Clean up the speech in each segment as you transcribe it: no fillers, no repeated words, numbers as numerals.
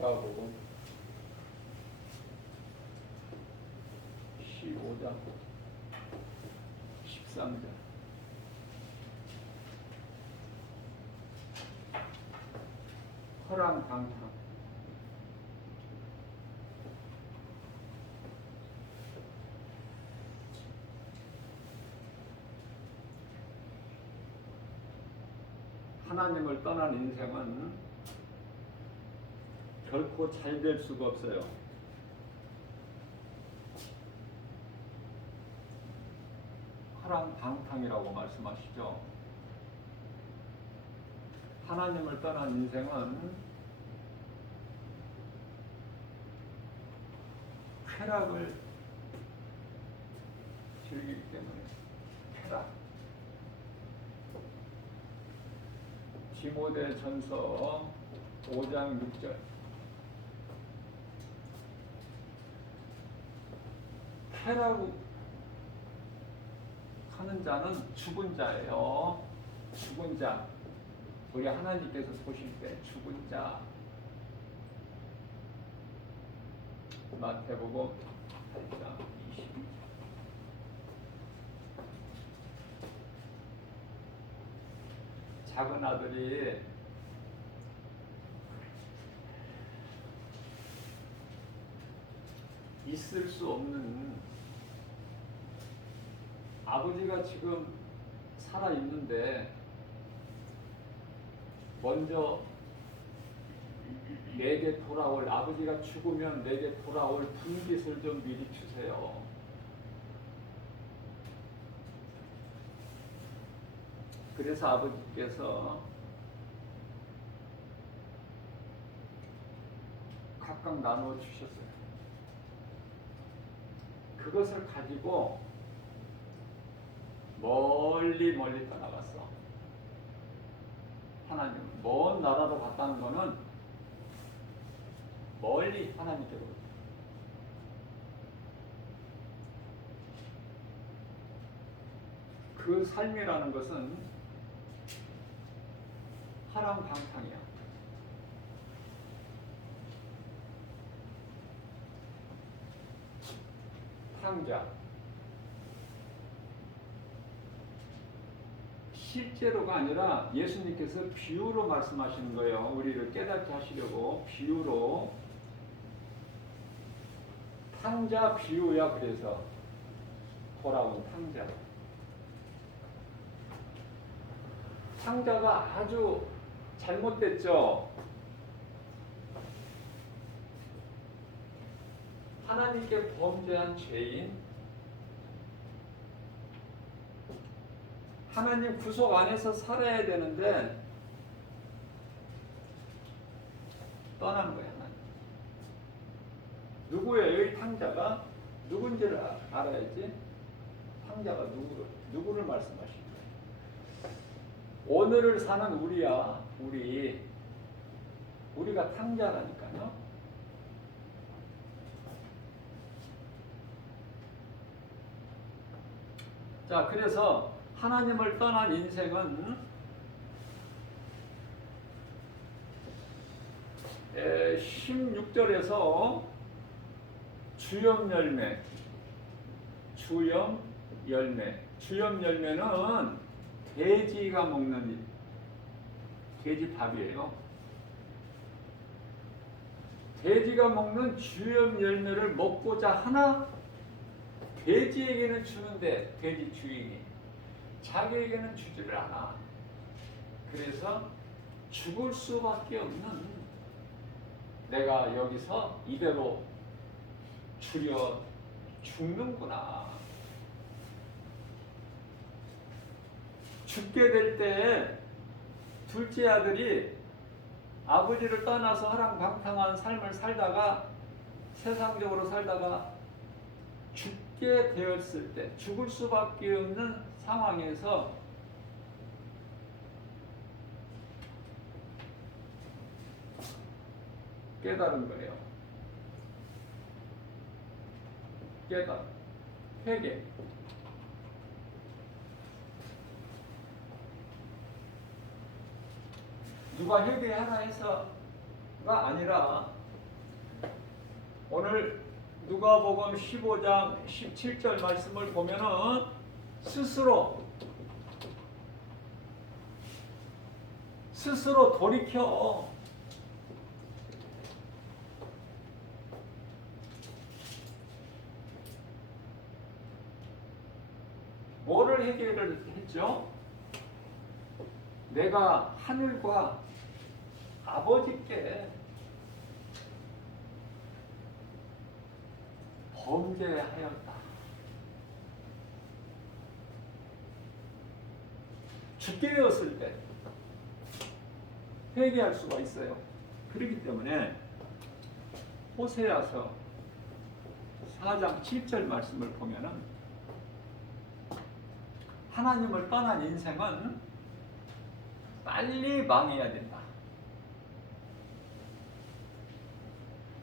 누가복음 15장 13절 허랑방탕. 하나님을 떠난 인생은 결코 잘 될 수가 없어요. 허랑방탕이라고 말씀하시죠. 하나님을 떠난 인생은 쾌락을 즐기기 때문에 쾌락. 디모데전서 5장 6절 쾌락 하는 자는 죽은 자예요. 죽은 자. 우리 하나님께서 보실 때 죽은 자. 마태복음 8장 22절. 작은 아들이 있을 수 없는, 아버지가 지금 살아 있는데 먼저 내게 돌아올, 아버지가 죽으면 내게 돌아올 분깃을 좀 미리 주세요. 그래서 아버지께서 각각 나누어 주셨어요. 그것을 가지고 멀리 떠나갔어. 하나님, 먼 나라로 갔다는 거는 멀리 하나님께로. 그 삶이라는 것은 허랑방탕이야. 탕자. 실제로가 아니라 예수님께서 비유로 말씀하시는 거예요. 우리를 깨닫게 하시려고 비유로. 탕자 비유야. 그래서 돌아온 탕자. 탕자가 아주 잘못됐죠. 하나님께 범죄한 죄인, 하나님 구속 안에서 살아야 되는데 떠나는 거야. 하나님. 누구예요? 이 탕자가 누군지를 알아야지. 탕자가 누구를 말씀하시는 거예요? 오늘을 사는 우리야. 우리가 탕자라니까요. 자, 그래서 하나님을 떠난 인생은 16절에서 주염 열매는 돼지가 먹는 돼지 밥이에요. 돼지가 먹는 주염 열매를 먹고자 하나 돼지에게는 주는데 돼지 주인이 자기에게는 주지를 않아. 그래서 죽을 수밖에 없는, 내가 여기서 이대로 죽는구나. 죽게 될 때 둘째 아들이 아버지를 떠나서 허랑방탕한 삶을 살다가, 세상적으로 살다가 죽게 되었을 때, 죽을 수밖에 없는 상황에서 깨달은 거예요. 회개. 누가 회개하라 해서가 아니라 오늘 누가복음 15장 17절 말씀을 보면은 스스로 돌이켜. 뭐를 해결을 했죠? 내가 하늘과 아버지께 범죄하였다. 죽게 되었을 때 회개할 수가 있어요. 그렇기 때문에 호세아서 4장 7절 말씀을 보면은 하나님을 떠난 인생은 빨리 망해야 된다.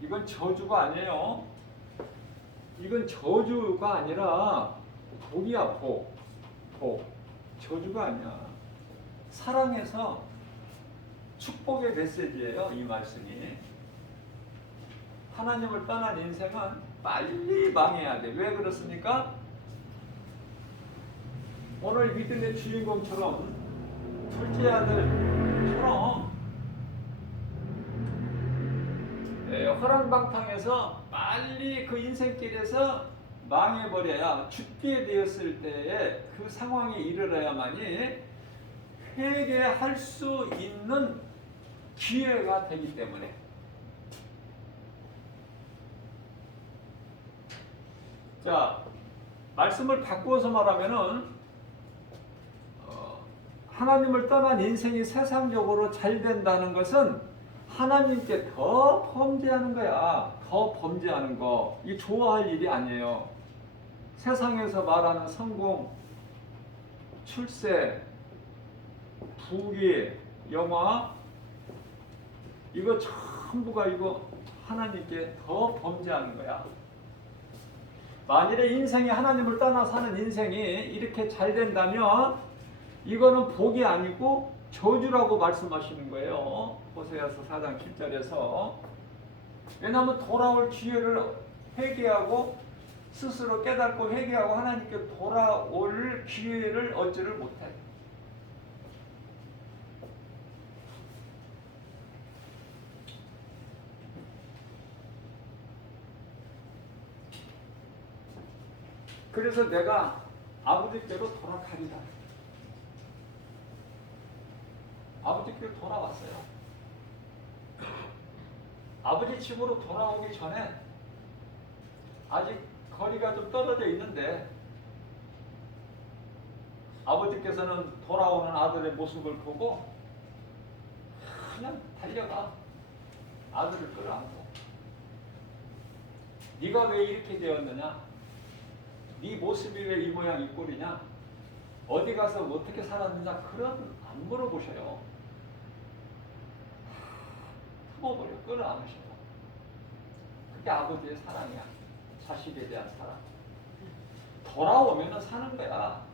이건 저주가 아니에요. 이건 저주가 아니라 복이야, 복. 저주가 아니야. 사랑해서 축복의 메시지예요, 이 말씀이. 하나님을 떠난 인생은 빨리 망해야 돼. 왜 그렇습니까? 오늘 믿음의 주인공처럼, 둘째 아들처럼 허랑방탕해서 빨리 그 인생길에서 망해버려야, 죽게 되었을 때에 그 상황에 이르러야만이 회개할 수 있는 기회가 되기 때문에. 자, 말씀을 바꾸어서 말하면은 하나님을 떠난 인생이 세상적으로 잘 된다는 것은 하나님께 더 범죄하는 거야. 더 범죄하는 거. 이 좋아할 일이 아니에요. 세상에서 말하는 성공, 출세, 부귀, 영화, 이거 전부가 이거 하나님께 더 범죄하는 거야. 만일에 인생이 하나님을 떠나 사는 인생이 이렇게 잘 된다면 이거는 복이 아니고 저주라고 말씀하시는 거예요. 호세아서 4장 7절에서. 왜냐하면 돌아올 기회를 회개하고 스스로 깨닫고 회개하고 하나님께 돌아올 기회를 얻지를 못해. 그래서 내가 아버지께로 돌아가리라. 아버지께로 돌아왔어요. 아버지 집으로 돌아오기 전에 아직 거리가 좀 떨어져 있는데 아버지께서는 돌아오는 아들의 모습을 보고 그냥 달려가 아들을 끌어안고, 네가 왜 이렇게 되었느냐? 네 모습이 왜 이 모양 이 꼴이냐? 어디 가서 어떻게 살았느냐? 그런 안 물어보셔요. 품어버려, 끌어안으셔요. 그게 아버지의 사랑이야. 자식에 대한 사랑. 돌아오면은 사는 거야.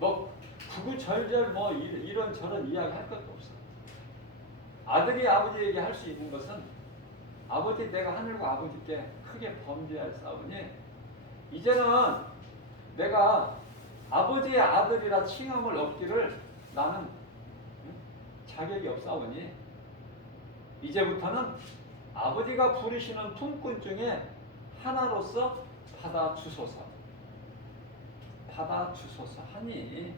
뭐 구구절절 뭐 이런 저런 이야기 할 것도 없어. 아들이 아버지에게 할 수 있는 것은, 아버지, 내가 하늘과 아버지께 크게 범죄할 싸우니 이제는 내가 아버지의 아들이라 칭함을 얻기를 나는 자격이 없사오니 이제부터는 아버지가 부르시는 품꾼 중에 하나로서 받아주소서 하니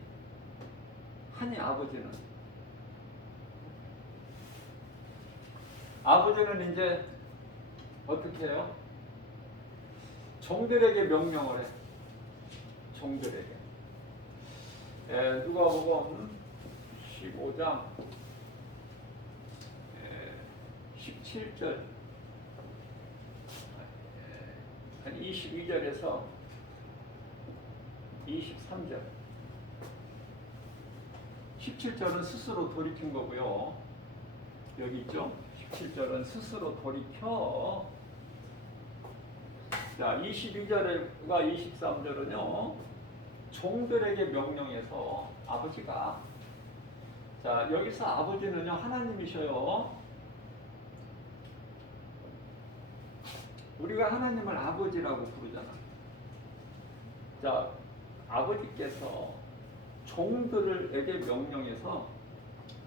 아버지는 이제 어떻게 해요? 종들에게 명령을 해. 종들에게. 누가복음 15장 17절 한 22절에서 23절. 17절은 스스로 돌이킨 거고요. 여기 있죠? 17절은 스스로 돌이켜. 자, 22절과 23절은요, 종들에게 명령해서 아버지가, 자, 여기서 아버지는요, 하나님이셔요. 우리가 하나님을 아버지라고 부르잖아. 자, 아버지께서 종들에게 명령해서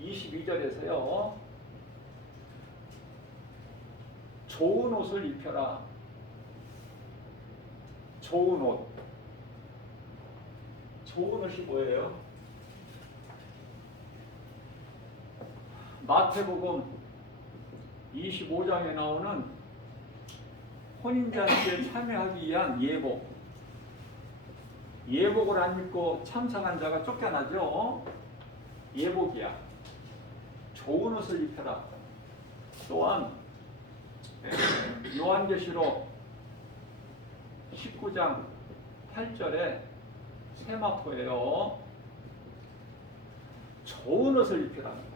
22절에서요. 좋은 옷을 입혀라. 좋은 옷. 좋은 옷이 뭐예요? 마태복음 25장에 나오는 혼인잔치에 참여하기 위한 예복. 예복을 안 입고 참석한 자가 쫓겨나죠. 예복이야. 좋은 옷을 입혀라. 또한 요한계시록 19장 8절에 세마포예요. 좋은 옷을 입히라는 거예요.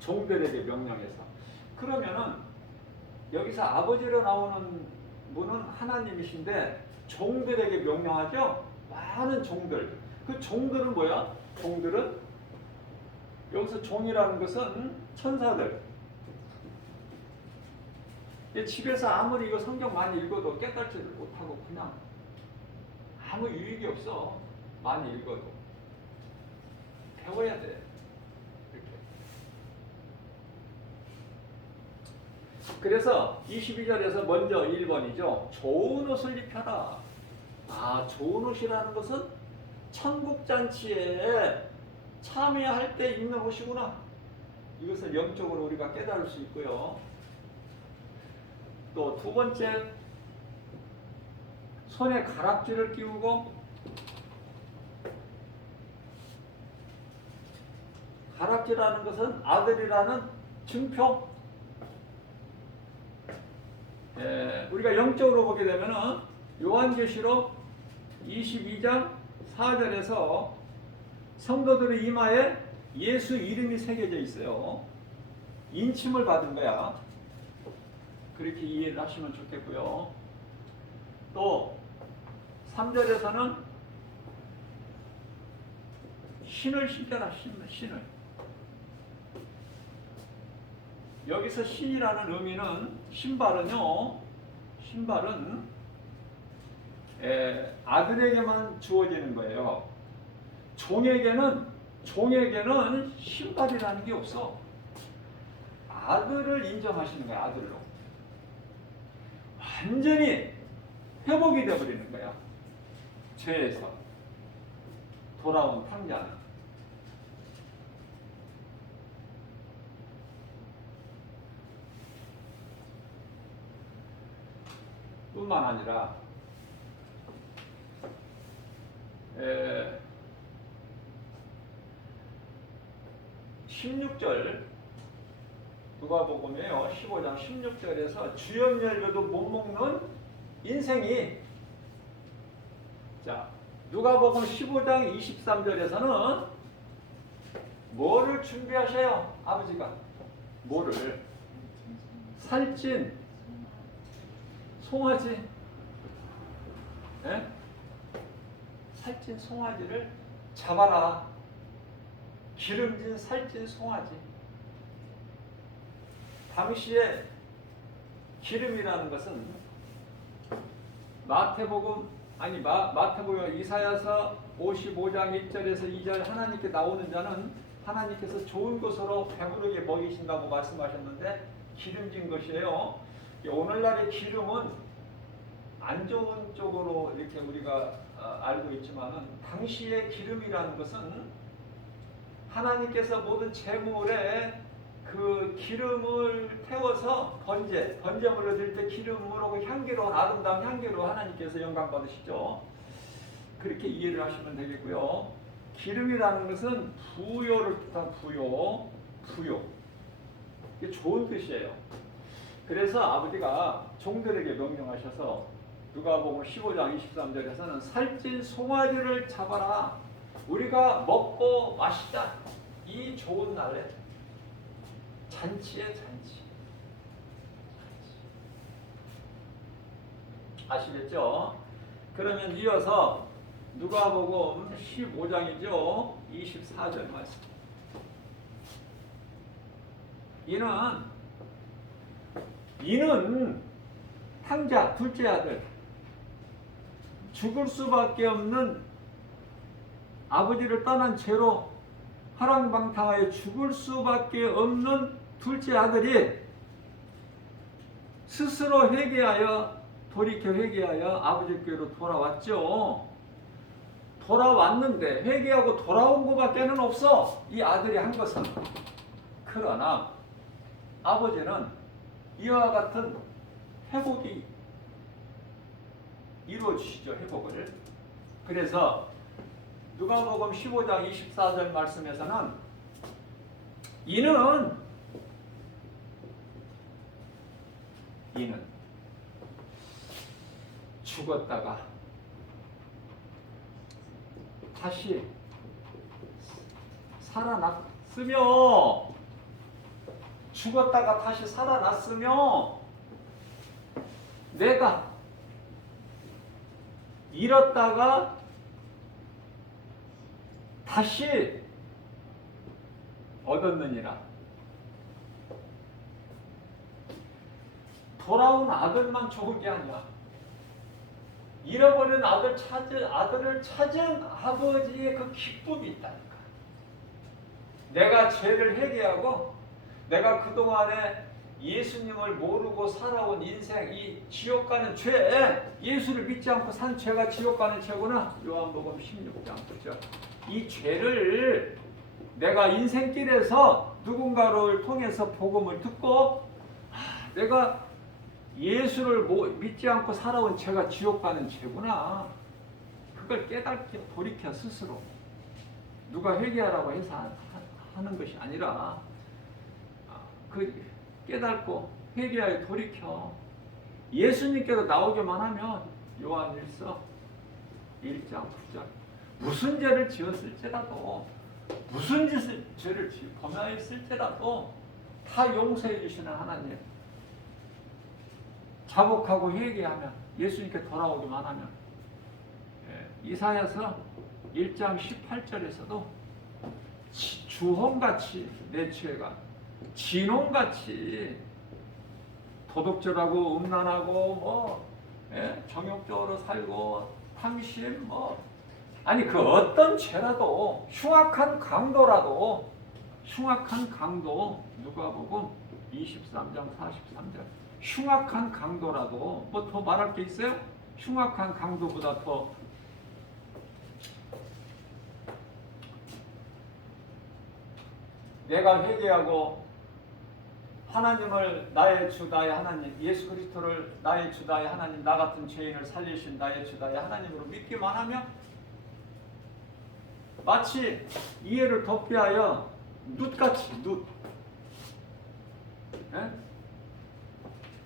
종들에게 명령해서. 그러면은 여기서 아버지로 나오는 분은 하나님이신데 종들에게 명령하죠. 많은 종들. 그 종들은 뭐야? 종들은 여기서 종이라는 것은 천사들. 집에서 아무리 이거 성경 많이 읽어도 깨달지를 못하고 그냥 아무 유익이 없어. 많이 읽어도. 배워야 돼. 이렇게. 그래서 22절에서 먼저 1번이죠. 좋은 옷을 입혀라. 아, 좋은 옷이라는 것은 천국잔치에 참여할 때 입는 옷이구나. 이것을 영적으로 우리가 깨달을 수 있고요. 또 두 번째, 손에 가락지를 끼우고, 가락지라는 것은 아들이라는 증표. 우리가 영적으로 보게 되면은 요한계시록 22장 4절에서 성도들의 이마에 예수 이름이 새겨져 있어요. 인침을 받은 거야. 그렇게 이해를 하시면 좋겠고요. 또 3절에서는 신을 신겨라. 신을. 여기서 신이라는 의미는 신발은요. 신발은 아들에게만 주어지는 거예요. 종에게는 신발이라는 게 없어. 아들을 인정하시는 거야. 아들로. 완전히 회복이 되어버리는 거야. 죄에서 돌아온 탕자는. 뿐만 아니라 16절 누가복음이에요. 15장 16절에서 주염 열려도 못 먹는 인생이, 자, 누가복음 15장 23절에서는 뭐를 준비하셔요? 아버지가 뭐를? 살찐 송아지, 살찐 송아지를 잡아라. 기름진 살찐 송아지. 당시에 기름이라는 것은 마태복음 이사야서 55장 1절에서 2절 하나님께 나오는 자는 하나님께서 좋은 것으로 배부르게 먹이신다고 말씀하셨는데 기름진 것이에요. 오늘날의 기름은 안 좋은 쪽으로 이렇게 우리가 알고 있지만은 당시의 기름이라는 것은 하나님께서 모든 제물에 그 기름을 태워서 번제물로 드릴 때 기름으로 그 향기로운 아름다운 향기로 하나님께서 영광 받으시죠. 그렇게 이해를 하시면 되겠고요. 기름이라는 것은 부요를 뜻한 부요. 이게 좋은 뜻이에요. 그래서 아버지가 종들에게 명령하셔서 누가복음 15장 23절에서는 살찐 송아지를 잡아라. 우리가 먹고 마시자. 이 좋은 날에 잔치에 잔치. 아시겠죠? 그러면 이어서 누가복음 15장이죠. 24절 말씀. 이는 탕자, 둘째 아들. 죽을 수밖에 없는 아버지를 떠난 채로 화랑방탕하여 죽을 수밖에 없는 둘째 아들이 스스로 회개하여 돌이켜 회개하여 아버지께로 돌아왔죠. 돌아왔는데 회개하고 돌아온 것밖에는 없어. 이 아들이 한 것은. 그러나 아버지는 이와 같은 회복이 이루어지시죠. 회복을. 그래서 누가복음 15장 24절 말씀에서는 이는 죽었다가 다시 살아났으며 죽었다가 다시 살아났으며 내가 잃었다가 다시 얻었느니라. 돌아온 아들만 좋은 게 아니야. 잃어버린 아들을 찾은 아버지의 그 기쁨이 있다니까. 내가 죄를 회개하고 내가 그동안에 예수님을 모르고 살아온 인생, 이 지옥 가는 죄, 예수를 믿지 않고 산 죄가 지옥 가는 죄구나. 요한복음 16장 그죠? 이 죄를 내가 인생길에서 누군가를 통해서 복음을 듣고 내가 예수를 믿지 않고 살아온 죄가 지옥 가는 죄구나. 그걸 깨닫게 돌이켜 스스로. 누가 회개하라고 해서 하는 것이 아니라 그 깨닫고 회개하여 돌이켜 예수님께로 나오기만 하면 요한일서 1장 9절 무슨 죄를 지었을지라도 무슨 죄를 범하였을지라도 다 용서해 주시는 하나님. 자복하고 회개하면 예수님께 돌아오기만 하면 이사야서 1장 18절에서도 주홍같이 내 죄가 진홍같이 도덕질하고 음란하고 정욕적으로 살고 탐심 아니 그 어떤 죄라도 흉악한 강도 누가복음 23장 43절 흉악한 강도라도 뭐 더 말할 게 있어요? 흉악한 강도보다 더 내가 회개하고 하나님을 나의 주 나의 하나님 예수 그리스도를 나의 주 나의 하나님 나 같은 죄인을 살리신 나의 주 나의 하나님으로 믿기만 하면 마치 이해를 덮게 하여 눕같이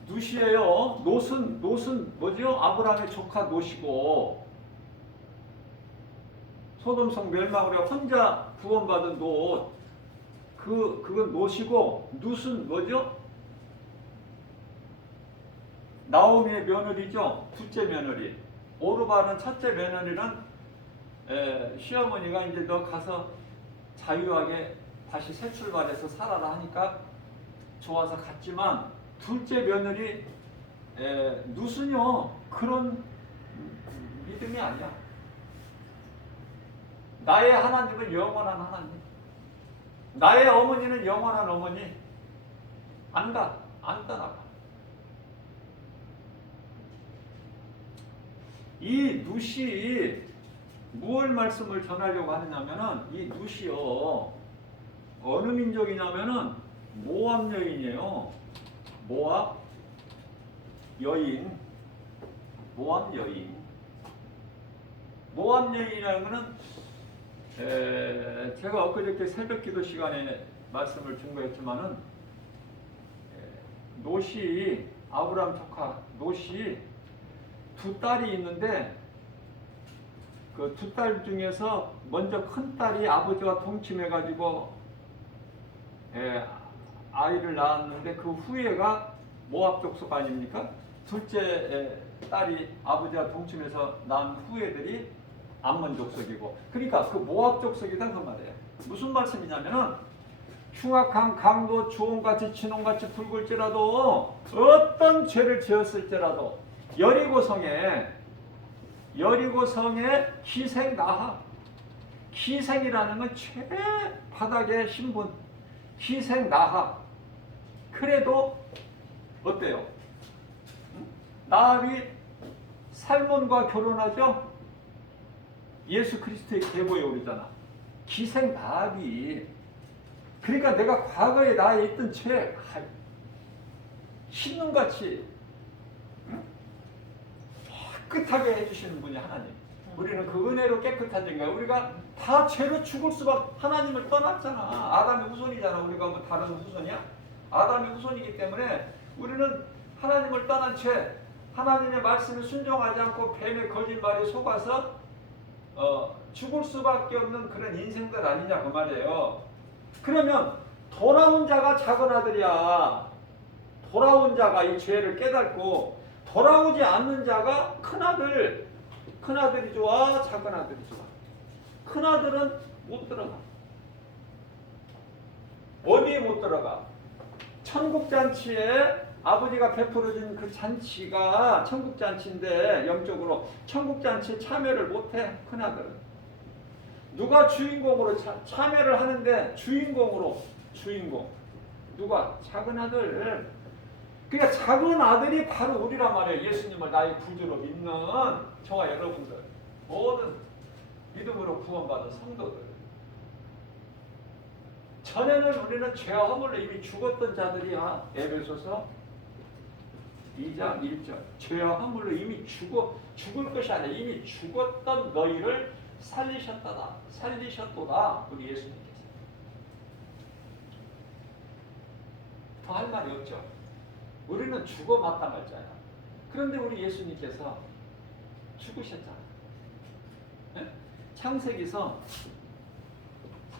눕이에요. 놋은 뭐죠? 아브라함의 조카 놋이고 소돔성 멸망으로 혼자 구원받은 놋 그건 놋이고 눕은 뭐죠? 나오미의 며느리죠. 둘째 며느리. 오르바는 첫째 며느리는 시어머니가 이제 너 가서 자유하게 다시 새 출발해서 살아라 하니까 좋아서 갔지만 둘째 며느리 눕은요 그런 믿음이 아니야. 나의 하나님은 영원한 하나님. 나의 어머니는 영원한 어머니. 안 떠나가. 이 룻이 무엇 말씀을 전하려고 하느냐면은 이 룻이요 어느 민족이냐면은 모압 여인이에요. 모압 여인이라는 거는 제가 엊그저께 새벽기도 시간에 말씀을 준 거였지만은 놋이 아브라함 조카 놋이 두 딸이 있는데 그 두 딸 중에서 먼저 큰 딸이 아버지와 동침해가지고 아이를 낳았는데 그 후예가 모압 족속 아닙니까? 둘째 딸이 아버지와 동침해서 낳은 후예들이 암몬 족속이고 그러니까 그 모압 족속이다 그 말이에요. 무슨 말씀이냐면은 흉악한 강도 주홍같이 진홍같이 붉을지라도 어떤 죄를 지었을지라도 여리고성에 기생 나하, 기생이라는 건 최바닥의 신분, 기생 나하. 그래도 어때요? 나합이 살몬과 결혼하죠? 예수 그리스도의 계보에 오르잖아. 기생 나합이, 그러니까 내가 과거에 나에 있던 죄 신눈같이 깨끗하게 해주시는 분이 하나님. 우리는 그 은혜로 깨끗해진 거야. 우리가 다 죄로 죽을 수밖에, 하나님을 떠났잖아. 아담의 후손이잖아. 우리가 뭐 다른 후손이야? 아담의 후손이기 때문에 우리는 하나님을 떠난 죄, 하나님의 말씀을 순종하지 않고 뱀의 거짓말에 속아서 죽을 수밖에 없는 그런 인생들 아니냐 그 말이에요. 그러면 돌아온 자가 작은 아들이야. 돌아온 자가 이 죄를 깨닫고 돌아오지 않는 자가 큰아들. 큰아들이 좋아, 작은 아들이 좋아. 큰아들은 못 들어가. 어디에 못 들어가? 천국잔치에 아버지가 베풀어준 그 잔치가 천국잔치인데 영적으로 천국잔치에 참여를 못해. 큰아들은. 누가 주인공으로 참여를 하는데 주인공. 누가? 작은 아들. 그러니까 작은 아들이 바로 우리란 말이에요. 예수님을 나의 구주로 믿는 저와 여러분들, 모든 믿음으로 구원받은 성도들. 전에는 우리는 죄와 허물로 이미 죽었던 자들이야. 에베소서 2장 1절. 죄와 허물로 이미 죽을 것이 아니라 이미 죽었던 너희를 살리셨도다. 우리 예수님께서. 더 할 말이 없죠. 우리는 죽어 마땅할 자야. 그런데 우리 예수님께서 죽으셨잖아. 네? 창세기서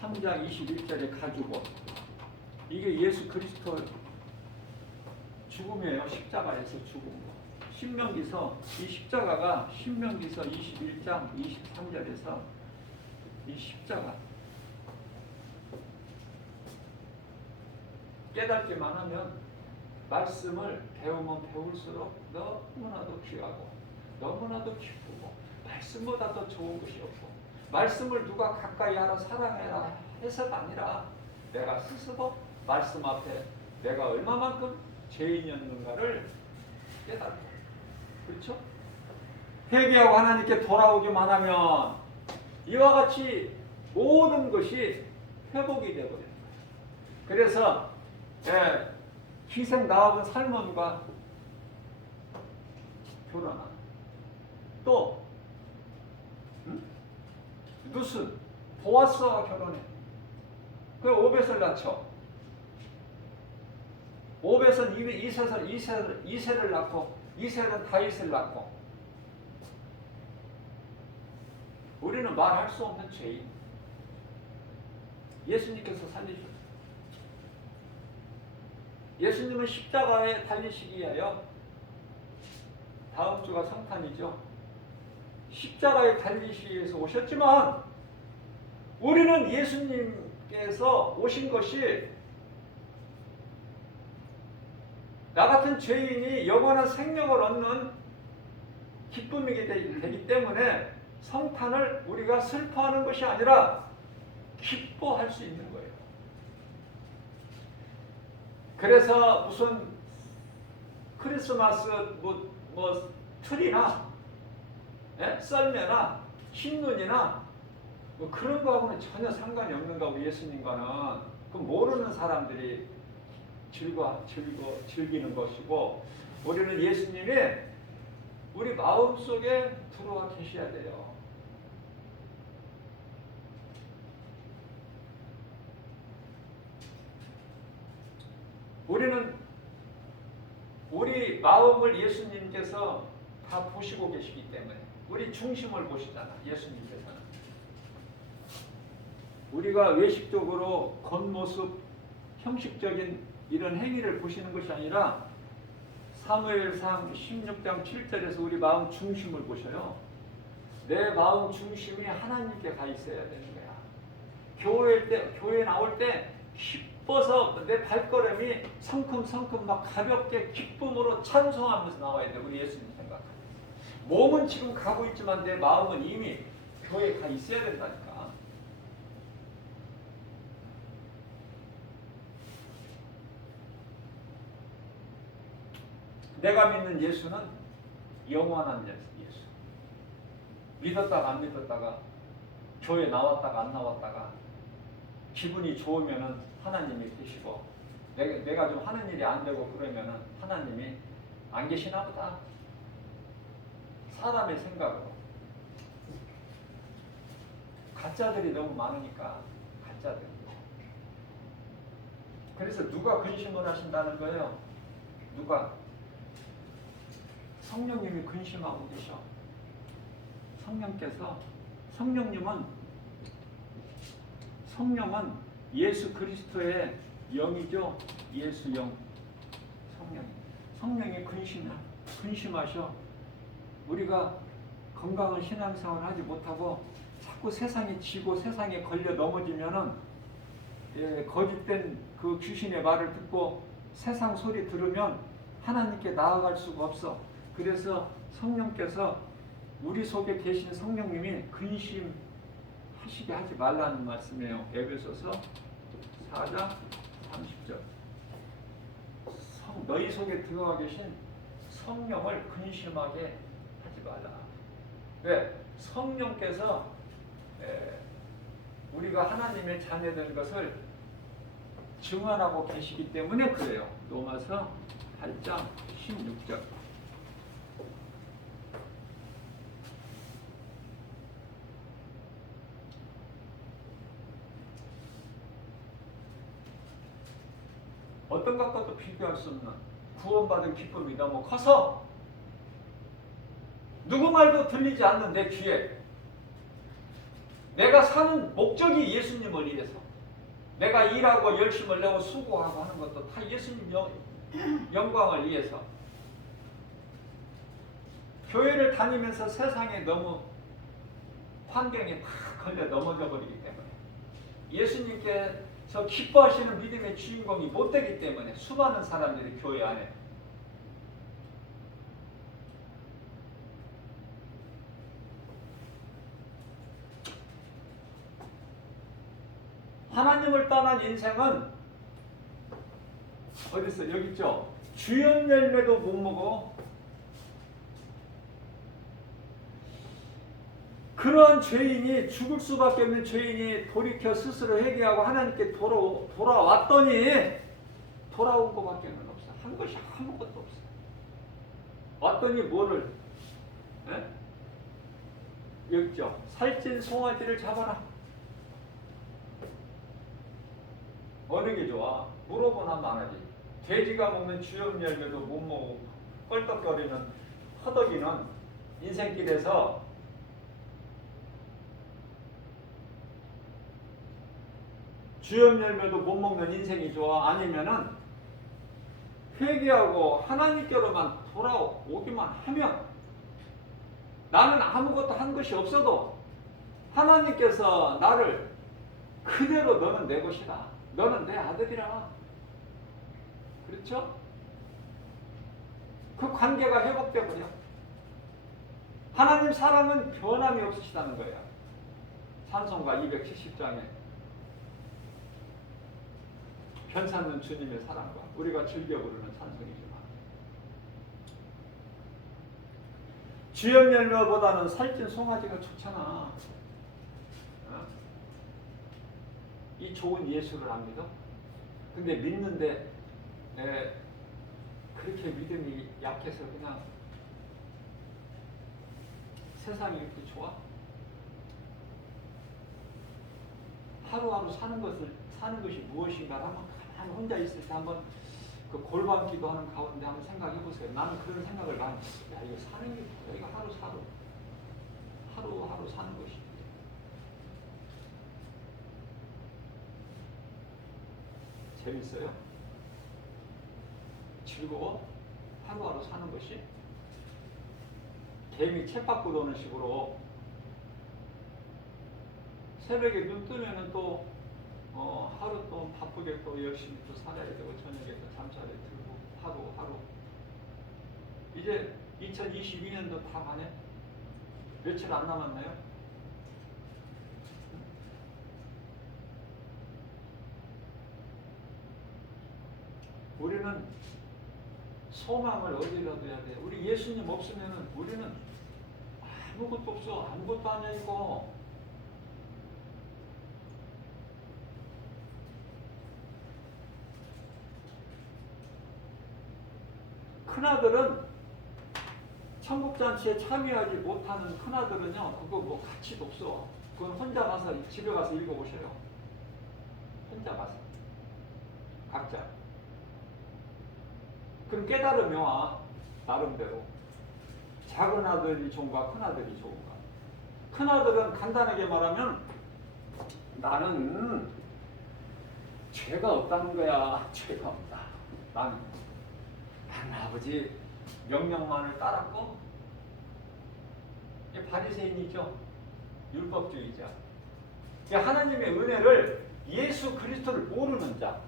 3장 21절에 가지고 이게 예수 그리스도 죽음이에요. 십자가에서 죽은 거. 신명기서 이 십자가가 신명기서 21장 23절에서 이 십자가 깨닫기만 하면 말씀을 배우면 배울수록 너무나도 귀하고 너무나도 기쁘고 말씀보다 더 좋은 것이 없고 말씀을 누가 가까이 하라 사랑해라 해서가 아니라 내가 스스로 말씀 앞에 내가 얼마만큼 죄인이었는가를 깨닫고 그렇죠? 회개하고 하나님께 돌아오기만 하면 이와 같이 모든 것이 회복이 되어버립니다. 그래서 희생 나합은 살몬과 결혼한 또 루스 보아스와 결혼해. 그 오벳을 낳죠. 오벳은 이세를 낳고 이세는 다윗을 낳고. 우리는 말할 수 없는 죄인. 예수님께서 살리셨어요. 예수님은 십자가에 달리시기 위하여 다음 주가 성탄이죠. 십자가에 달리시기 위해서 오셨지만 우리는 예수님께서 오신 것이 나 같은 죄인이 영원한 생명을 얻는 기쁨이게 되기 때문에 성탄을 우리가 슬퍼하는 것이 아니라 기뻐할 수 있는 거예요. 그래서 무슨 크리스마스 뭐 트리나 썰매나 신눈이나 뭐 그런 거하고는 전혀 상관이 없는 거고 예수님과는 그 모르는 사람들이 즐기는 것이고 우리는 예수님이 우리 마음속에 들어와 계셔야 돼요. 우리는 우리 마음을 예수님께서 다 보시고 계시기 때문에 우리 중심을 보시잖아. 예수님께서는 우리가 외식적으로 겉모습 형식적인 이런 행위를 보시는 것이 아니라 사무엘상 16장 7절에서 우리 마음 중심을 보셔요. 내 마음 중심이 하나님께 가 있어야 되는 거야. 교회 나올 때 기뻐서 내 발걸음이 성큼성큼 막 가볍게 기쁨으로 찬송하면서 나와야 돼. 우리 예수님 생각. 몸은 지금 가고 있지만 내 마음은 이미 교회에 가 있어야 된다니까. 내가 믿는 예수는 영원한 예수. 믿었다가 안 믿었다가 교회 나왔다가 안 나왔다가 기분이 좋으면은 하나님이 계시고 내가 좀 하는 일이 안 되고 그러면은 하나님이 안 계시나 보다. 사람의 생각으로. 가짜들이 너무 많으니까 가짜들. 그래서 누가 근심을 하신다는 거예요? 누가? 성령님이 근심하고 계셔. 성령은 예수 그리스도의 영이죠. 예수 영. 성령이 근심하셔. 우리가 건강한 신앙생활을 하지 못하고 자꾸 세상에 지고 세상에 걸려 넘어지면은 거짓된 그 귀신의 말을 듣고 세상 소리 들으면 하나님께 나아갈 수가 없어. 그래서 성령께서 우리 속에 계신 성령님이 근심하시게 하지 말라는 말씀이에요. 에베소서 4장 30절. 너희 속에 들어가 계신 성령을 근심하게 하지 말라. 왜? 성령께서 우리가 하나님의 자녀된 것을 증언하고 계시기 때문에 그래요. 로마서 8장 16절. 어떤 것과도 비교할 수 없는 구원받은 기쁨이 너무 커서 누구 말도 들리지 않는 내 귀에 내가 사는 목적이 예수님을 위해서 내가 일하고 열심을 내고 수고하고 하는 것도 다 예수님 영광을 위해서 교회를 다니면서 세상에 너무 환경에 다 걸려 넘어져 버리기 때문에 예수님께서 기뻐하시는 믿음의 주인공이 못 되기 때문에 수많은 사람들이 교회 안에 하나님을 떠난 인생은 어디 있어? 여기 있죠? 주연 열매도 못 먹어. 그러한 죄인이 죽을 수밖에 없는 죄인이 돌이켜 스스로 회개하고 하나님께 돌아왔더니 돌아온 것밖에 없어. 한 것이 아무것도 없어. 왔더니 뭐를? 에? 여기 있죠? 살찐 송아지를 잡아라. 어느 게 좋아? 물어보나 말하지. 돼지가 먹는 주염 열매도 못 먹고 껄떡거리는 허덕이는 인생길에서 주염 열매도 못 먹는 인생이 좋아? 아니면은 회개하고 하나님께로만 돌아오기만 하면 나는 아무것도 한 것이 없어도 하나님께서 나를 그대로 너는 내 것이다. 너는 내 아들이라. 그렇죠? 그 관계가 회복돼 버려. 하나님 사랑은 변함이 없으시다는 거예요. 찬송가 270장에 변찮는 주님의 사랑과 우리가 즐겨 부르는 찬송이지만 주염 열매보다는 살찐 송아지가 좋잖아. 이 좋은 예수를 안 믿어? 근데 믿는데 그렇게 믿음이 약해서 그냥 세상이 이렇게 좋아? 하루하루 사는 것이 무엇인가 한번 가만히 혼자 있을 때 한번 그 골반 기도하는 가운데 한번 생각해 보세요. 나는 그런 생각을 많이 야 이거 사는 게 뭐야? 이거 하루하루 사는 것이 재밌어요? 즐거워? 하루하루 사는 것이? 개미 책 밖으로 노는 식으로 새벽에 눈 뜨면은 또 하루 또 바쁘게 또 열심히 또 살아야 되고 저녁에 또 잠자리 들고 하루 이제 2022년도 다 가네. 며칠 안 남았나요? 우리는 소망을 어디라도 해야 돼. 우리 예수님 없으면은 우리는 아무것도 없어. 아무것도 아니야 이거. 큰아들은 천국잔치에 참여하지 못하는 큰아들은요, 그거 뭐 가치도 없어. 그건 혼자 가서 집에 가서 읽어보셔요. 혼자 가서 각자. 그럼 깨달음이 와. 나름대로. 작은 아들이 좋은가 큰 아들이 좋은가. 큰 아들은 간단하게 말하면 나는 죄가 없다는 거야. 죄가 없다. 난 아버지 명령만을 따랐고, 이게 바리새인이죠. 율법주의자. 하나님의 은혜를, 예수 그리스도를 모르는 자.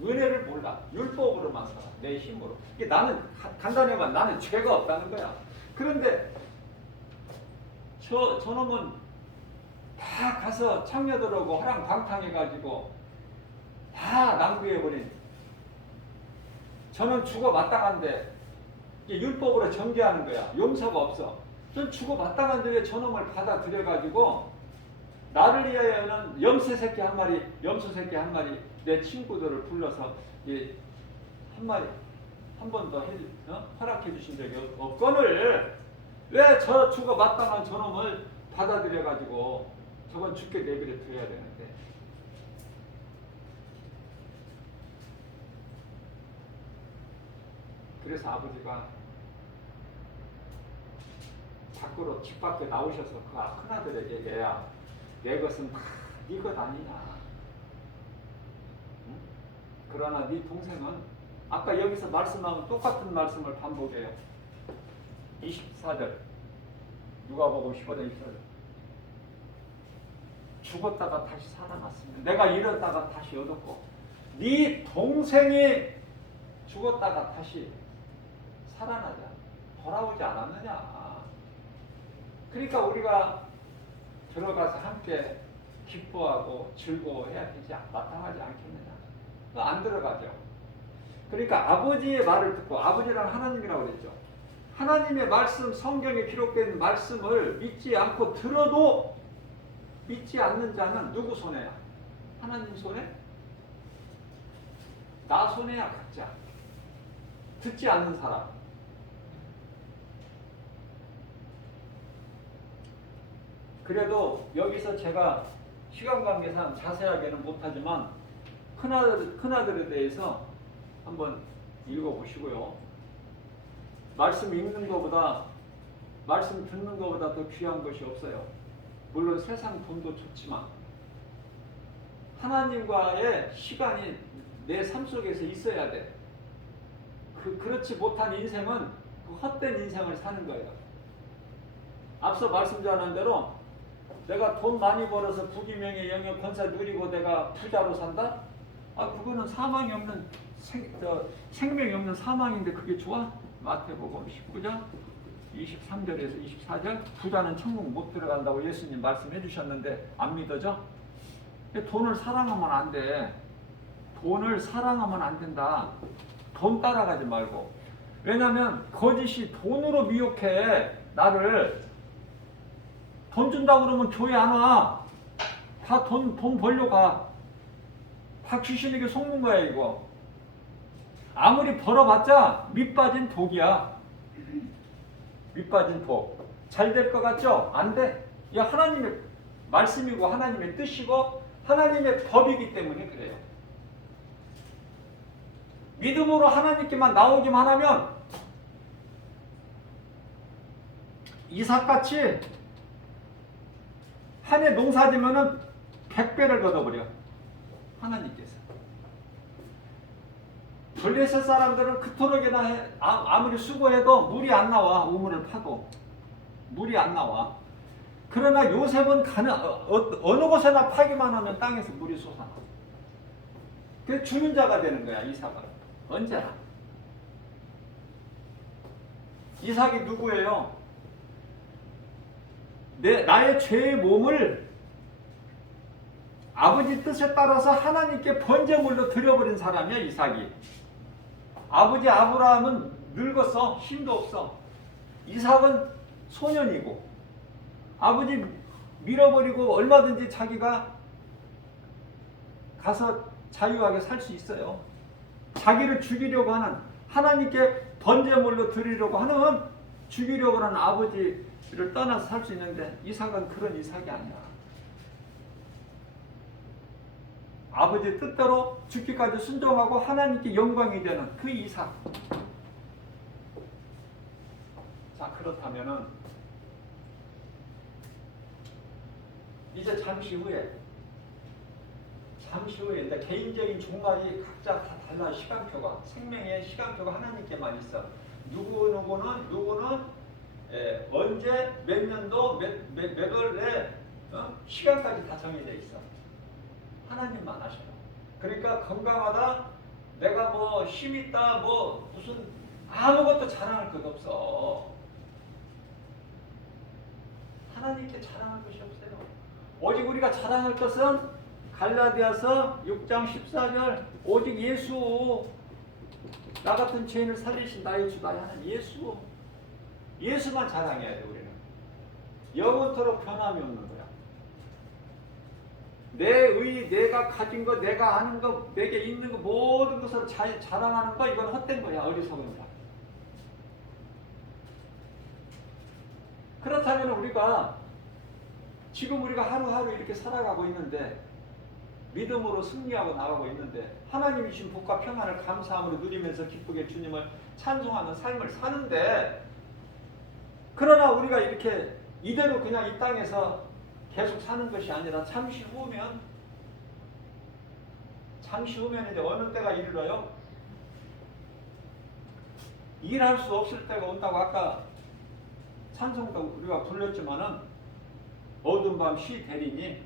은혜를 몰라. 율법으로만 살아. 내 힘으로. 나는 간단히 말하면 나는 죄가 없다는 거야. 그런데 저놈은 다 가서 창녀들하고 화랑방탕해가지고 다 낭비해버린, 저는 죽어 마땅한데 율법으로 정죄하는 거야. 용서가 없어. 전 죽어 마땅한데 왜 저놈을 받아들여가지고 나를 위하여는 염소 새끼 한 마리 내 친구들을 불러서 한 마리 한 번 더 허락해 주신 적이 없거늘 왜 저 죽어 마땅한 저놈을 받아들여가지고 저건 죽게 내버려 둬야 되는데. 그래서 아버지가 밖으로 집 밖에 나오셔서 그 큰아들에게 얘야, 내 것은 다 네 것 아니냐. 응? 그러나 네 동생은 아까 여기서 말씀하면 똑같은 말씀을 반복해요. 24절 누가복음 15장 24절 죽었다가 다시 살아났습니다. 내가 잃었다가 다시 얻었고 네 동생이 죽었다가 다시 살아나자 돌아오지 않았느냐. 그러니까 우리가 들어가서 함께 기뻐하고 즐거워해야 되지 마땅하지 않겠느냐. 안 들어가죠. 그러니까 아버지의 말을 듣고, 아버지랑 하나님이라고 그랬죠. 하나님의 말씀, 성경에 기록된 말씀을 믿지 않고 들어도 믿지 않는 자는 누구 손해야? 하나님 손해? 나 손해야. 각자 듣지 않는 사람. 그래도 여기서 제가 시간 관계상 자세하게는 못하지만 큰아들에 대해서 한번 읽어보시고요. 말씀 읽는 것보다, 말씀 듣는 것보다 더 귀한 것이 없어요. 물론 세상 돈도 좋지만 하나님과의 시간이 내 삶 속에서 있어야 돼. 그렇지 못한 인생은 헛된 인생을 사는 거예요. 앞서 말씀드린 대로 내가 돈 많이 벌어서 부귀명예 영역 권세 누리고 내가 부자로 산다? 그거는 사망이 없는 생명이 없는 사망인데 그게 좋아? 마태복음 19장 23절에서 24절 부자는 천국 못 들어간다고 예수님 말씀해 주셨는데 안 믿어져? 돈을 사랑하면 안 돼. 돈을 사랑하면 안 된다. 돈 따라가지 말고. 왜냐면 거짓이 돈으로 미혹해. 나를 돈 준다고 그러면 교회 안 와. 다 돈 벌려 가. 다 귀신에게 속는 거야 이거. 아무리 벌어봤자 밑빠진 독이야. 밑빠진 독. 잘 될 것 같죠? 안 돼. 이게 하나님의 말씀이고 하나님의 뜻이고 하나님의 법이기 때문에 그래요. 믿음으로 하나님께만 나오기만 하면 이삭같이 한 해 농사 지면은 100배를 걷어버려. 하나님께서. 블레셋 사람들은 그토록이나 아무리 수고해도 물이 안 나와. 우물을 파도 물이 안 나와. 그러나 요셉은 어느 곳에나 파기만 하면 땅에서 물이 솟아나. 그래서 주는 자가 되는 거야, 이삭은. 언제나. 이삭이 누구예요? 나의 죄의 몸을 아버지 뜻에 따라서 하나님께 번제물로 드려버린 사람이야, 이삭이. 아버지 아브라함은 늙었어. 힘도 없어. 이삭은 소년이고 아버지 밀어버리고 얼마든지 자기가 가서 자유하게 살 수 있어요. 자기를 죽이려고 하는, 하나님께 번제물로 드리려고 하는, 죽이려고 하는 아버지를 떠나서 살 수 있는데 이삭은 그런 이삭이 아니야. 아버지 뜻대로 죽기까지 순종하고 하나님께 영광이 되는 그 이삭. 자, 그렇다면은 이제 잠시 후에 이제 개인적인 종말이 각자 다 달라. 시간표가, 생명의 시간표가 하나님께만 있어. 누구는 언제 몇 년도 몇 월에 시간까지 다 정해져 있어. 하나님만 아셔요. 그러니까 건강하다, 내가 뭐 힘 있다, 뭐 무슨 아무것도 자랑할 것 없어. 하나님께 자랑할 것이 없어요. 오직 우리가 자랑할 것은 갈라디아서 6장 14절 오직 예수, 나 같은 죄인을 살리신 나의 주 나의 하나님 예수, 예수만 자랑해야 돼. 우리는 영원토록 변함이 없는 거야. 내가 가진 거, 내가 아는 거, 내게 있는 거 모든 것을 자랑하는 거, 이건 헛된 거야. 어리석은 자. 그렇다면 지금 우리가 하루하루 이렇게 살아가고 있는데, 믿음으로 승리하고 나가고 있는데, 하나님이 주신 복과 평안을 감사함으로 누리면서 기쁘게 주님을 찬송하는 삶을 사는데, 그러나 우리가 이렇게 이대로 그냥 이 땅에서 계속 사는 것이 아니라 잠시 후면 이제 어느 때가 이르러요? 일할 수 없을 때가 온다고 아까 찬송도 우리가 불렀지만은, 어두운 밤 쉬 되리니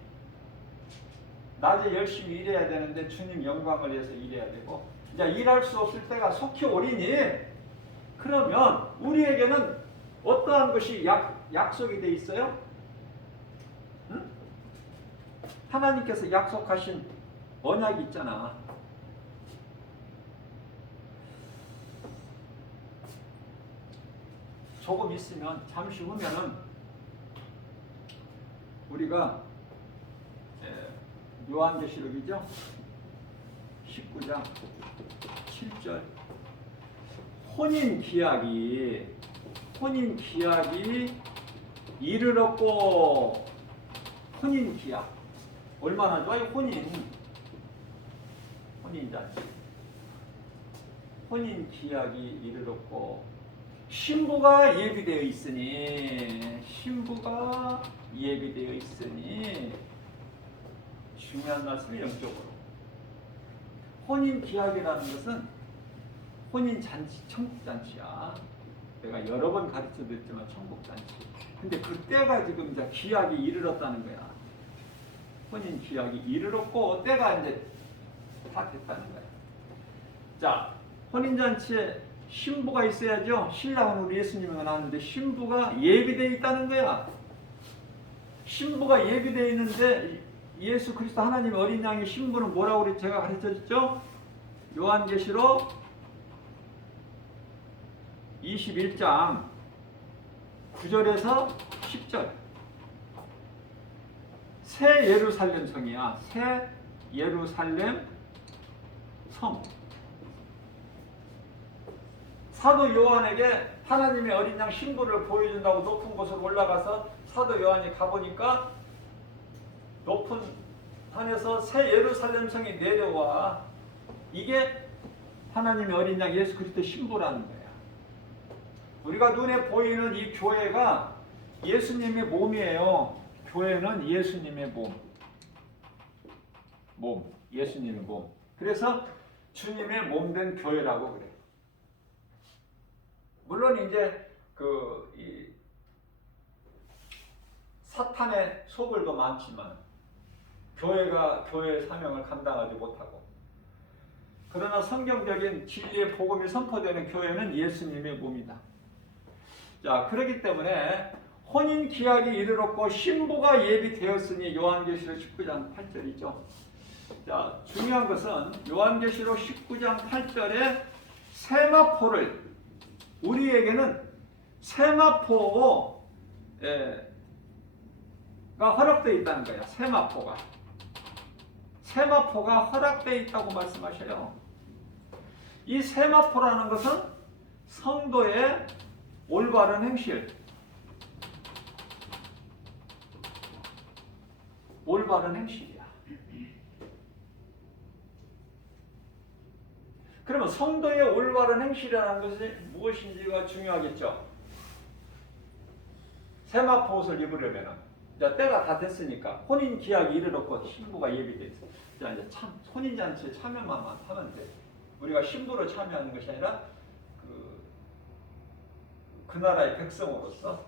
낮에 열심히 일해야 되는데 주님 영광을 위해서 일해야 되고, 이제 일할 수 없을 때가 속히 오리니, 그러면 우리에게는 어떠한 것이 약속이 돼 있어요? 응? 하나님께서 약속하신 언약이 있잖아. 조금 있으면, 잠시 후면은 우리가 요한계시록이죠? 19장 7절 혼인기약이 이르렀고, 혼인기약 얼마나 좋아요? 혼인잔치, 혼인기약이 이르렀고, 신부가 예비되어 있으니 중요한 말씀이 영적으로, 혼인기약이라는 것은 혼인잔치, 천국잔치야. 내가 여러 번 가르쳐 드렸지만 천국잔치. 근데 그때가 지금 이제 기약이 이르렀다는 거야. 혼인기약이 이르렀고 때가 이제 다 됐다는 거야. 자, 혼인잔치에 신부가 있어야죠. 신랑은 우리 예수님이 나왔는데 신부가 예비되어 있다는 거야. 신부가 예비되어 있는데 예수 그리스도 하나님 어린 양의 신부는 뭐라고 우리 제가 가르쳐줬죠? 요한계시록 21장 9절에서 10절. 새 예루살렘 성이야. 새 예루살렘 성. 사도 요한에게 하나님의 어린 양 신부를 보여준다고 높은 곳으로 올라가서 사도 요한이 가보니까 높은 산에서 새 예루살렘 성이 내려와. 이게 하나님의 어린 양 예수 그리스도의 신부라는 거야. 우리가 눈에 보이는 이 교회가 예수님의 몸이에요. 교회는 예수님의 몸, 예수님의 몸. 그래서 주님의 몸된 교회라고 그래. 물론 이제 이 사탄의 소굴도 많지만 교회가 교회의 사명을 감당하지 못하고, 그러나 성경적인 진리의 복음이 선포되는 교회는 예수님의 몸이다. 자, 그렇기 때문에 혼인 기약이 이르렀고 신부가 예비되었으니 요한계시록 19장 8절이죠. 자, 중요한 것은 요한계시록 19장 8절에 세마포를, 우리에게는 세마포가 허락되어 있다는 거예요. 세마포가 허락되어 있다고 말씀하셔요. 이 세마포라는 것은 성도의 올바른 행실, 올바른 행실이야. 그러면 성도의 올바른 행실이라는 것이 무엇인지가 중요하겠죠. 세마포 옷을 입으려면 때가 다 됐으니까 혼인 기약이 이르렀고 신부가 예비돼 있어. 자, 이제 혼인 잔치에 참여만 하면 돼. 우리가 신부로 참여하는 것이 아니라 그 나라의 백성으로서,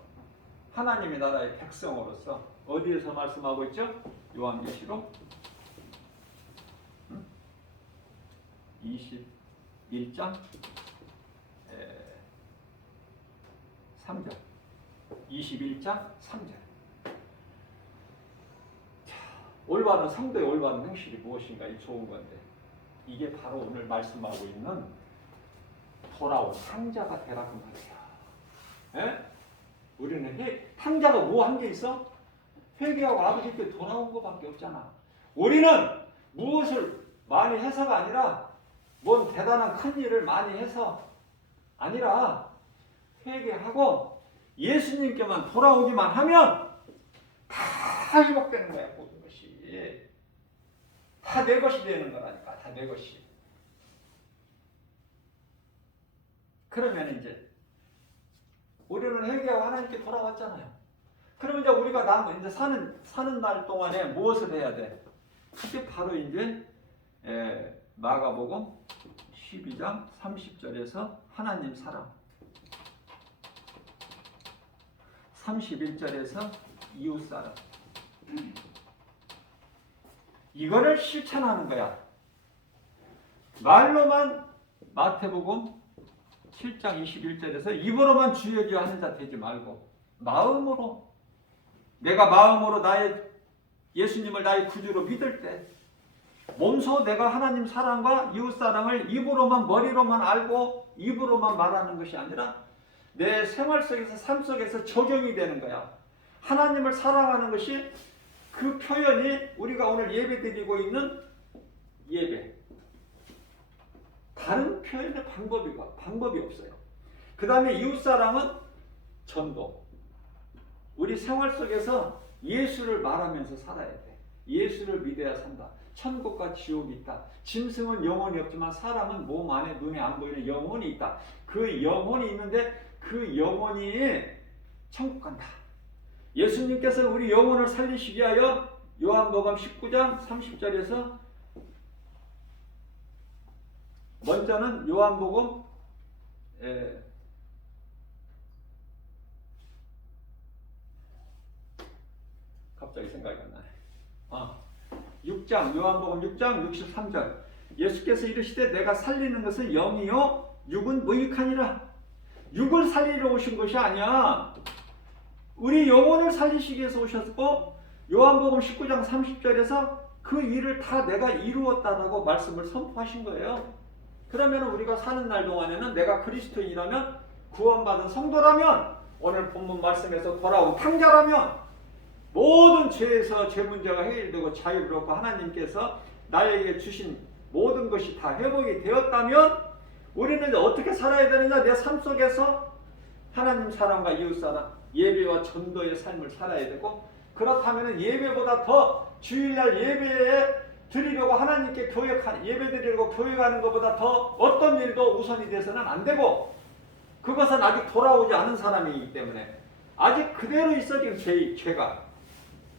하나님의 나라의 백성으로서. 어디에서 말씀하고 있죠? 요한계시록 21장 3절. 21장 3절. 올바른 성도의 올바른 행실이 무엇인가? 이 좋은 건데, 이게 바로 오늘 말씀하고 있는 돌아온 탕자가 되라고 말이야. 예? 우리는 탕자가 뭐 한 게 있어? 회개하고 아버지께 돌아온 것밖에 없잖아. 우리는 무엇을 많이 해서가 아니라, 뭔 대단한 큰 일을 많이 해서 아니라, 회개하고 예수님께만 돌아오기만 하면 다 회복되는 거야. 모든 것이 다 내 것이 되는 거라니까. 다 내 것이. 그러면 이제 우리는 회개하고 하나님께 돌아왔잖아요. 그러면 이제 우리가 이제 사는 날 동안에 무엇을 해야 돼? 그게 바로 이제 마가복음 12장 30절에서 하나님 사랑, 31절에서 이웃 사랑, 이거를 실천하는 거야. 말로만 마태복음 7장 21절에서 입으로만 주여 주여 하는 자 되지 말고 마음으로, 내가 마음으로 예수님을 나의 구주로 믿을 때 몸소 내가 하나님 사랑과 이웃 사랑을 입으로만, 머리로만 알고 입으로만 말하는 것이 아니라 내 생활 속에서, 삶 속에서 적용이 되는 거야. 하나님을 사랑하는 것이, 그 표현이 우리가 오늘 예배 드리고 있는 예배. 다른 표현의 방법이 없어요. 그 다음에 이웃사랑은 전도. 우리 생활 속에서 예수를 말하면서 살아야 돼. 예수를 믿어야 산다. 천국과 지옥이 있다. 짐승은 영혼이 없지만 사람은 몸 안에 눈에 안 보이는 영혼이 있다. 그 영혼이 있는데 그 영혼이 천국 간다. 예수님께서 우리 영혼을 살리시기 위하여 요한복음 19장 30절에서 먼저는 요한복음 갑자기 생각이 안 나네. 6장, 요한복음 6장 63절. 예수께서 이르시되 내가 살리는 것은 영이요 육은 무익하니라. 육을 살리러 오신 것이 아니야. 우리 영혼을 살리시기 위해서 오셨고, 요한복음 19장 30절에서 그 일을 다 내가 이루었다라고 말씀을 선포하신 거예요. 그러면 우리가 사는 날 동안에는 내가 그리스도인이라면, 구원받은 성도라면, 오늘 본문 말씀에서 돌아온 탕자라면, 모든 죄에서 죄 문제가 해결되고 자유를 얻고 하나님께서 나에게 주신 모든 것이 다 회복이 되었다면, 우리는 어떻게 살아야 되느냐? 내 삶 속에서 하나님 사랑과 이웃 사랑, 예배와 전도의 삶을 살아야 되고, 그렇다면 예배보다 더 주일날 예배에 드리려고 하나님께 예배 드리려고 교회 가는 것보다 더 어떤 일도 우선이 돼서는 안 되고, 그것은 아직 돌아오지 않은 사람이기 때문에 아직 그대로 있어. 지금 죄가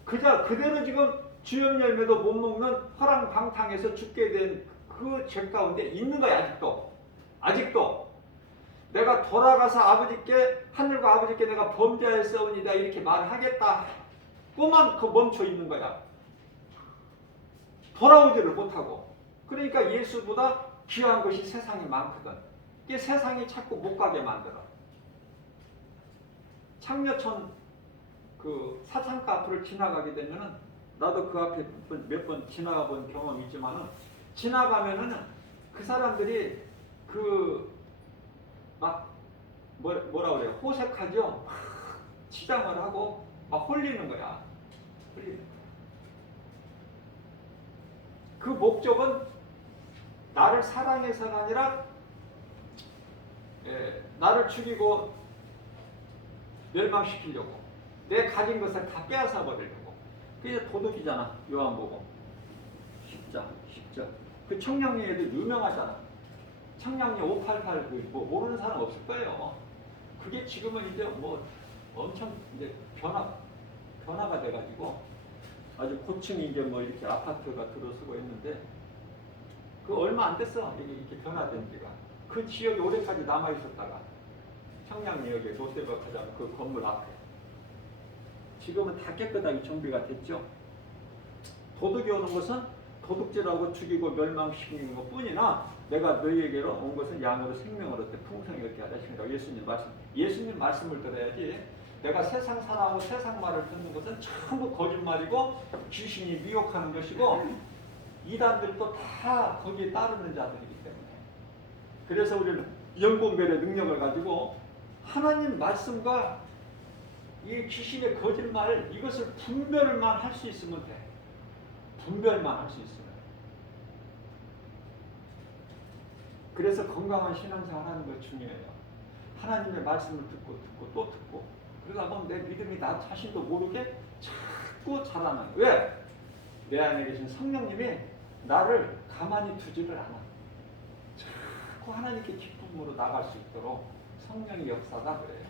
그대로 지금 주염 열매도 못 먹는 허랑방탕에서 죽게 된 그 죄 가운데 있는 거야. 아직도 내가 돌아가서 아버지께, 하늘과 아버지께 내가 범죄하였사오니이다 이렇게 말하겠다 꼬만 그 멈춰 있는 거야. 돌아오지를 못하고. 그러니까 예수보다 귀한 것이 세상에 많거든. 이게 세상이 자꾸 못 가게 만들어. 창녀천 그 사창가 앞을 지나가게 되면은, 나도 그 앞에 몇 번 지나가 본 경험이 있지만은, 지나가면은 그 사람들이 그 막 뭐라 그래요? 호색하죠? 막 치장을 하고 막 홀리는 거야. 홀리는 거야. 그 목적은 나를 사랑해서가 아니라 나를 죽이고 멸망시키려고, 내 가진 것을 다 빼앗아 버리려고. 그게 도둑이잖아. 요한복음 10장. 그 청량리에도 유명하잖아. 청량리 588 뭐 모르는 사람 없을 거예요. 그게 지금은 이제 뭐 엄청 이제 변화가 돼가지고 아주 고층이 이제 뭐 이렇게 아파트가 들어서고 있는데, 그 얼마 안 됐어. 이렇게 변화된 지가. 그 지역이 오래까지 남아 있었다가 청량리역에 롯데백화점 그 건물 앞에, 지금은 다 깨끗하게 정비가 됐죠. 도둑이 오는 것은 도둑질하고 죽이고 멸망시키는 것 뿐이나, 내가 너희에게로 온 것은 양으로 생명을 얻되 풍성히 얻게 하려 하십니다. 예수님 말씀을 들어야지. 내가 세상 사람하고 세상 말을 듣는 것은 전부 거짓말이고 귀신이 미혹하는 것이고, 이단들도 다 거기에 따르는 자들이기 때문에. 그래서 우리는 영공별의 능력을 가지고 하나님 말씀과 이 귀신의 거짓말, 이것을 분별만 할 수 있으면 돼. 분별만 할 수 있으면. 그래서 건강한 신앙생활 하는 거 중요해요. 하나님의 말씀을 듣고 또 듣고, 그러다 보면 내 믿음이 나 자신도 모르게 자꾸 자라나요. 왜? 내 안에 계신 성령님이 나를 가만히 두지를 않아. 자꾸 하나님께 기쁨으로 나갈 수 있도록 성령의 역사가 그래요.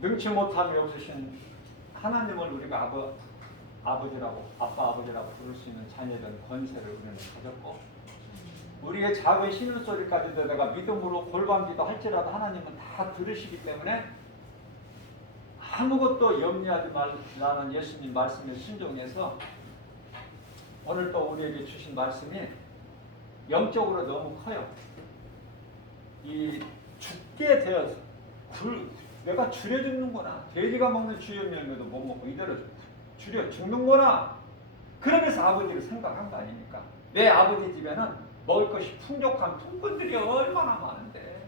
능치 못함이 없으신 하나님을 우리가 아버지라고, 아빠 아버지라고 부를 수 있는 자녀된 권세를 우리는 가졌고, 우리의 작은 신음소리까지도 내가 믿음으로 골방기도 할지라도 하나님은 다 들으시기 때문에 아무것도 염려하지 말라는 예수님 말씀에 순종해서, 오늘 또 우리에게 주신 말씀이 영적으로 너무 커요. 이 죽게 되어서 내가 줄여 죽는구나. 돼지가 먹는 주염 열매도 못 먹고 이대로 줄여 죽는구나. 그러면서 아버지를 생각한 거 아닙니까? 내 아버지 집에는 먹을 것이 풍족한 품꾼들이 얼마나 많은데.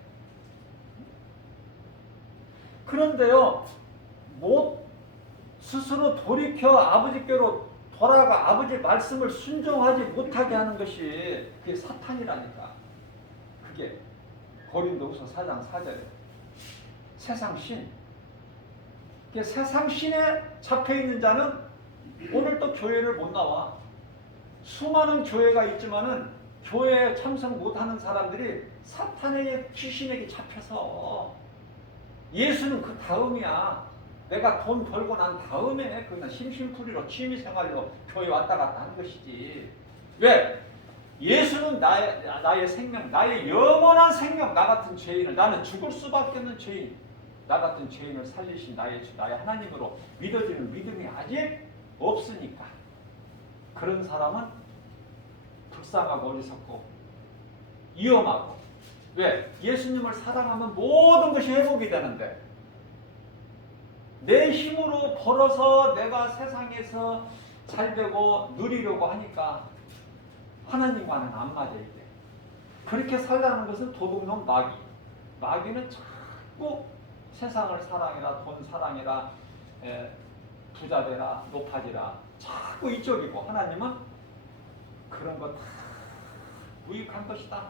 그런데요, 스스로 돌이켜 아버지께로 돌아가 아버지 말씀을 순종하지 못하게 하는 것이 그게 사탄이라니까. 그게 고린도후서 4장 4절에 세상 신. 세상 신에 잡혀 있는 자는 오늘 또 교회를 못 나와. 수많은 교회가 있지만은 교회에 참석 못하는 사람들이 사탄의 귀신에게 잡혀서, 예수는 그 다음이야. 내가 돈 벌고 난 다음에 그냥 심심풀이로 취미생활로 교회 왔다 갔다 하는 것이지. 왜? 예수는 나의 생명, 나의 영원한 생명, 나 같은 죄인을, 나는 죽을 수밖에 없는 죄인, 나 같은 죄인을 살리신 나의 하나님으로 믿어지는 믿음이 아직 없으니까, 그런 사람은 불쌍하고 어리석고 위험하고. 왜? 예수님을 사랑하면 모든 것이 회복이 되는데, 내 힘으로 벌어서 내가 세상에서 잘 되고 누리려고 하니까 하나님과는 안 맞아. 이게 그렇게 살라는 것은 도둑놈 마귀는 자꾸 세상을 사랑해라, 돈 사랑해라, 부자 되라, 높아지라, 자꾸 이쪽이고, 하나님은 그런 거 다 무익한 것이다.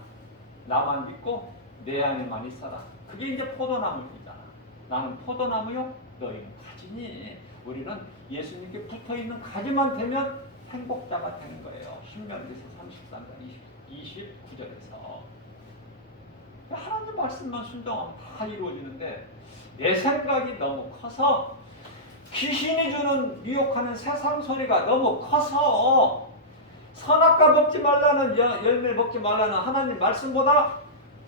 나만 믿고 내 안에만 있어라. 그게 이제 포도나무이잖아. 나는 포도나무요, 너희는 가지니. 우리는 예수님께 붙어있는 가지만 되면 행복자가 되는 거예요. 신명기서 33장 29절에서. 하나님 말씀만 순종하면 다 이루어지는데, 내 생각이 너무 커서, 귀신이 주는 미혹하는 세상 소리가 너무 커서 선악과 먹지 말라는 열매 먹지 말라는 하나님 말씀보다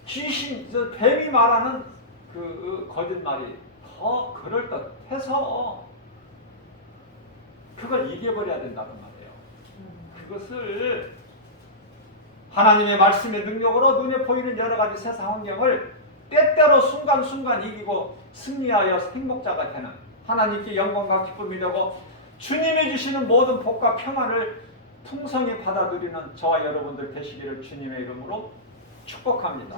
귀신, 뱀이 말하는 그 거짓말이 더 그럴듯해서 그걸 이겨버려야 된다는 말이에요. 그것을 하나님의 말씀의 능력으로 눈에 보이는 여러 가지 세상 환경을 때때로 순간순간 이기고 승리하여 행복자가 되는, 하나님께 영광과 기쁨이 되고 주님이 주시는 모든 복과 평안을 풍성히 받아들이는 저와 여러분들 되시기를 주님의 이름으로 축복합니다.